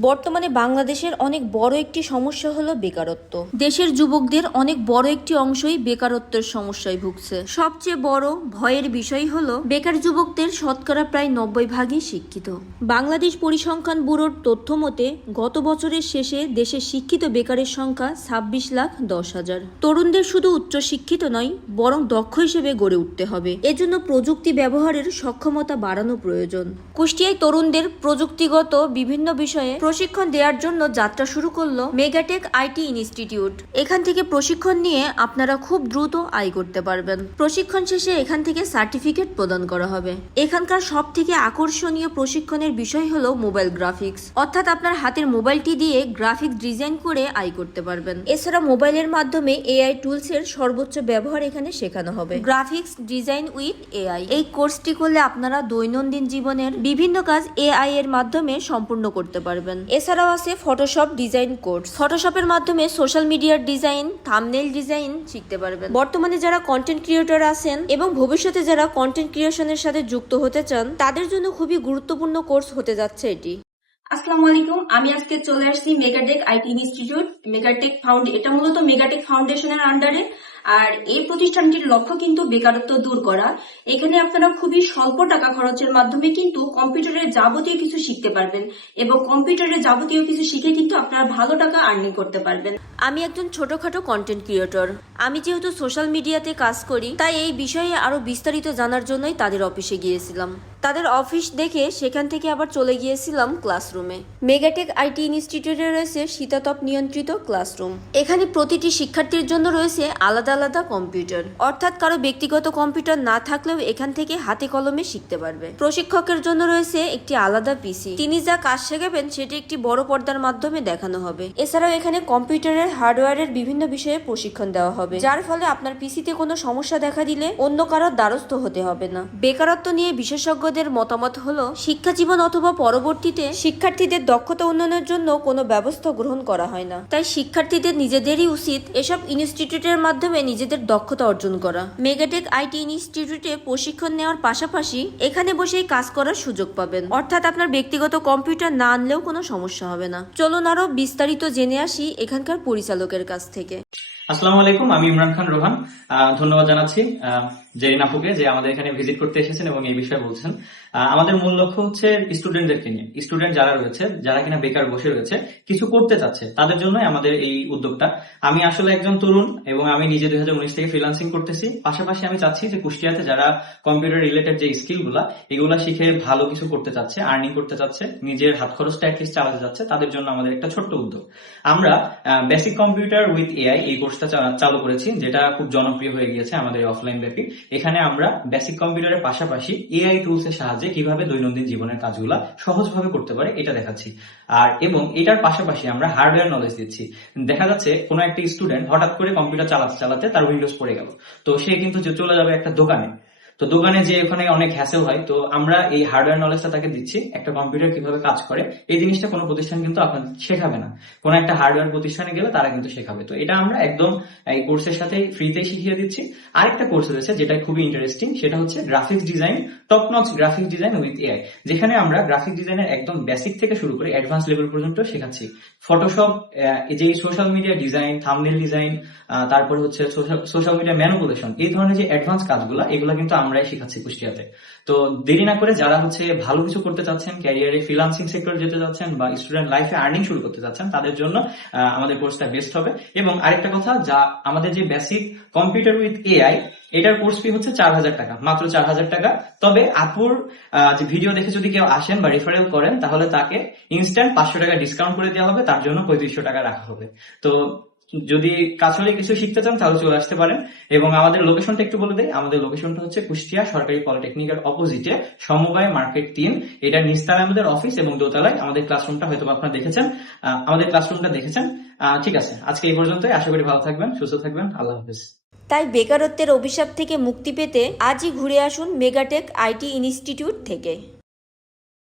বর্তমানে বাংলাদেশের অনেক বড় একটি সমস্যা হলো বেকারত্ব। দেশের যুবকদের অনেক বড় একটি অংশই বেকারত্বের সমস্যায় ভুগছে। সবচেয়ে বড় ভয়ের বিষয় হলো, বেকার যুবকদের শতকরা প্রায় নব্বই ভাগই শিক্ষিত। বাংলাদেশ পরিসংখ্যান ব্যুরোর তথ্য মতে, গত বছরের শেষে দেশের শিক্ষিত বেকারের সংখ্যা ছাব্বিশ লাখ দশ হাজার। তরুণদের শুধু উচ্চশিক্ষিত নয়, বরং দক্ষ হিসেবে গড়ে উঠতে হবে। এজন্য প্রযুক্তি ব্যবহারের সক্ষমতা বাড়ানো প্রয়োজন। কুষ্টিয়ায় তরুণদের প্রযুক্তিগত বিভিন্ন বিষয়ে প্রশিক্ষণ দেওয়ার জন্য যাত্রা শুরু করল মেগাটেক আইটি ইনস্টিটিউট। এখান থেকে প্রশিক্ষণ নিয়ে আপনারা খুব দ্রুত আয় করতে পারবেন। প্রশিক্ষণ শেষে এখান থেকে সার্টিফিকেট প্রদান করা হবে। এখানকার সব থেকে আকর্ষণীয় প্রশিক্ষণের বিষয় হলো মোবাইল গ্রাফিক্স। অর্থাৎ আপনার হাতের মোবাইলটি দিয়ে গ্রাফিক্স ডিজাইন করে আয় করতে পারবেন। এছাড়া মোবাইলের মাধ্যমে এআই টুলস এর সর্বোচ্চ ব্যবহার এখানে শেখানো হবে। Graphics design with AI. এই কোর্সটি করলে আপনারা দৈনন্দিন জীবনের বিভিন্ন কাজ এআই এর মাধ্যমে সম্পূর্ণ করতে পারবেন। এছাড়াও আছে ফটোশপ ডিজাইন কোর্স ফটোশপের মাধ্যমে সোশ্যাল মিডিয়ার ডিজাইন থামনেল ডিজাইন শিখতে পারবেন। বর্তমানে যারা কন্টেন্ট ক্রিয়েটর আছেন এবং ভবিষ্যতে যারা কন্টেন্ট ক্রিয়েশনের সাথে যুক্ত হতে চান, তাদের জন্য খুবই গুরুত্বপূর্ণ কোর্স হতে যাচ্ছে এটি। আসসালামু আলাইকুম, আমি আজকে চলে আসছি Megatech IT institute Megatech found এটা মূলত মেগাটেক ফাউন্ডেশনের আন্ডারে আর এই প্রতিষ্ঠানটির লক্ষ্য কিন্তু বেকারত্ব দূর করা। এখানে আপনারা খুবই স্বল্প টাকা খরচের মাধ্যমে কিন্তু কম্পিউটারের যাবতীয় কিছু শিখতে পারবেন এবং কম্পিউটারের যাবতীয় কিছু শিখে কিন্তু আপনারা ভালো টাকা আর্নিং করতে পারবেন। আমি একজন ছোটখাটো কন্টেন্ট ক্রিয়েটর আমি যেহেতু সোশ্যাল মিডিয়াতে কাজ করি, তাই এই বিষয়ে আরও বিস্তারিত জানার জন্যই তাদের অফিসে গিয়েছিলাম। তাদের অফিস দেখে সেখান থেকে আবার চলে গিয়েছিলাম ক্লাসরুমে। মেগাটেক আইটি ইনস্টিটিউটে রয়েছে শীতাতপ নিয়ন্ত্রিত ক্লাসরুম। এখানে প্রতিটি শিক্ষার্থীর জন্য রয়েছে আলাদা আলাদা কম্পিউটার। অর্থাৎ কারও ব্যক্তিগত কম্পিউটার না থাকলেও এখান থেকে হাতে কলমে শিখতে পারবে। প্রশিক্ষকের জন্য রয়েছে একটি আলাদা পিসি। তিনি যা কাজ শেখাবেন সেটি একটি বড় পর্দার মাধ্যমে দেখানো হবে। এছাড়াও এখানে কম্পিউটারের, হার্ডওয়্যারের বিভিন্ন বিষয়ে প্রশিক্ষণ দেওয়া হবে। যার ফলে আপনার পিসিতে কোনো সমস্যা দেখা দিলে অন্য কারোর দ্বারস্থ হতে হবে না। বেকারত্ব নিয়ে বিশেষজ্ঞদের মতামত হলো, শিক্ষা জীবন অথবা পরবর্তীতে শিক্ষার্থীদের দক্ষতা উন্নয়নের জন্য কোনো ব্যবস্থা গ্রহণ করা হয় না। তাই শিক্ষার্থীদের নিজেদেরই উচিত এসব ইনস্টিটিউটের মাধ্যমে নিজেদের দক্ষতা অর্জন করা। মেগাটেক আইটি ইনস্টিটিউটে প্রশিক্ষণ নেওয়ার পাশাপাশি এখানে বসেই কাজ করার সুযোগ পাবেন। অর্থাৎ আপনার ব্যক্তিগত কম্পিউটার না আনলেও কোনো সমস্যা হবে না। চলুন আরও বিস্তারিত জেনে আসি এখানকার পরিচালকের কাছ থেকে। আসসালামু আলাইকুম, আমি ইমরান খান রোহান। ধন্যবাদ জানাচ্ছি জেরিন আপুকে যে আমাদের এখানে ভিজিট করতে এসেছেন এবং এই বিষয়ে বলছেন। আমাদের মূল লক্ষ্য হচ্ছে স্টুডেন্টদেরকে নিয়ে। স্টুডেন্ট যারা রয়েছে, যারা কিনা বেকার বসে রয়েছে, কিছু করতে চাচ্ছে, তাদের জন্যই আমাদের এই উদ্যোগটা। আমি আসলে একজন তরুণ এবং আমি নিজে দুই থেকে ফ্রিলান্সিং করতেছি। পাশাপাশি আমি চাচ্ছি যে কুষ্টিয়াতে যারা কম্পিউটার রিলেটেড যে স্কিলগুলা, এগুলা শিখে ভালো কিছু করতে চাচ্ছে আর্নিং করতে চাচ্ছে, নিজের হাত খরচটা চালাতে চাচ্ছে, তাদের জন্য আমাদের একটা ছোট্ট উদ্যোগ। আমরা বেসিক কম্পিউটার উইথ এআই এই কোর্সটা চালু করেছি, যেটা খুব জনপ্রিয় হয়ে গিয়েছে আমাদের অফলাইন ব্যাপী এখানে আমরা বেসিক কম্পিউটারের পাশাপাশি এআই টুলস এর সাহায্যে কীভাবে দৈনন্দিন জীবনের কাজগুলা সহজভাবে করতে পারে, এটা দেখাচ্ছি। আর, এবং এটার পাশাপাশি আমরা হার্ডওয়্যার নলেজ দিচ্ছি। দেখা যাচ্ছে কোনো একটা স্টুডেন্ট হঠাৎ করে কম্পিউটার চালাতে চালাতে তার উইন্ডোজ পড়ে গেল। তো সে কিন্তু চলে যাবে একটা দোকানে। তো দোকানে যে ওখানে অনেক হ্যাসেল হয়, তো আমরা এই হার্ডওয়্যার নলেজটা তাকে দিচ্ছি, একটা কম্পিউটার কীভাবে কাজ করে, এই জিনিসটা কোনো প্রতিষ্ঠান কিন্তু আপনার শেখাবে না। কোনো একটা হার্ডওয়্যার প্রতিষ্ঠানে গেলে তারা কিন্তু শেখাবে। তো এটা আমরা একদম এই কোর্সের সাথে ফ্রিতে শিখিয়ে দিচ্ছি। আরেকটা কোর্স রয়েছে যেটা খুবই ইন্টারেস্টিং সেটা হচ্ছে graphics design top notch graphics design with AI যেখানে আমরা গ্রাফিক ডিজাইনের একদম বেসিক থেকে শুরু করে অ্যাডভান্স লেভেল পর্যন্ত শেখাচ্ছি। ফটোশপ যে social media design thumbnail design তারপরে হচ্ছে সোশ্যাল মিডিয়া ম্যানুপুলেশন এই ধরনের যে অ্যাডভান্স কাজগুলো, এগুলো কিন্তু আমরাই শেখাচ্ছি কুষ্টিয়াতে। তো দেরি না করে যারা হচ্ছে ভালো কিছু করতে চাচ্ছেন ক্যারিয়ারে ফ্রিলান্সিং সেক্টর যেতে চাচ্ছেন বা স্টুডেন্ট লাইফে আর্নিং শুরু করতে চাচ্ছেন, তাদের জন্য আমাদের কোর্সটা বেস্ট হবে। এবং আরেকটা কথা, যা আমাদের যে বেসিক কম্পিউটার উইথ এআই এটার কোর্স ফি হচ্ছে চার হাজার টাকা, মাত্র চার হাজার টাকা। তবে আপুর যে ভিডিও দেখে যদি কেউ আসেন বা রেফারেল করেন, তাহলে তাকে ইনস্ট্যান্ট পাঁচশো টাকা ডিসকাউন্ট করে দেওয়া হবে, তার জন্য পঁয়ত্রিশশো টাকা রাখা হবে। তো যদি কাছলে কিছু শিখতে চান, তাহলে চলে আসতে পারেন। এবং আমাদের লোকেশনটা একটু বলে দেয় আমাদের লোকেশনটা হচ্ছে কুষ্টিয়া সরকারি পলিটেকনিকের অপোজিটে সমবায় মার্কেট তিন। এটা নিস্তালায় আমাদের অফিস এবং দোতলায়। আমাদের ক্লাসরুমটা হয়তো আপনারা দেখেছেন। আমাদের ক্লাসরুমটা দেখেছেন। ঠিক আছে। আজকে এই পর্যন্তই। আশা করি ভালো থাকবেন, সুস্থ থাকবেন। আল্লাহ হাফিজ। তাই বেকারত্বের অভিশাপ থেকে মুক্তি পেতে আজই ঘুরে আসুন মেগাটেক আইটি ইনস্টিটিউট থেকে।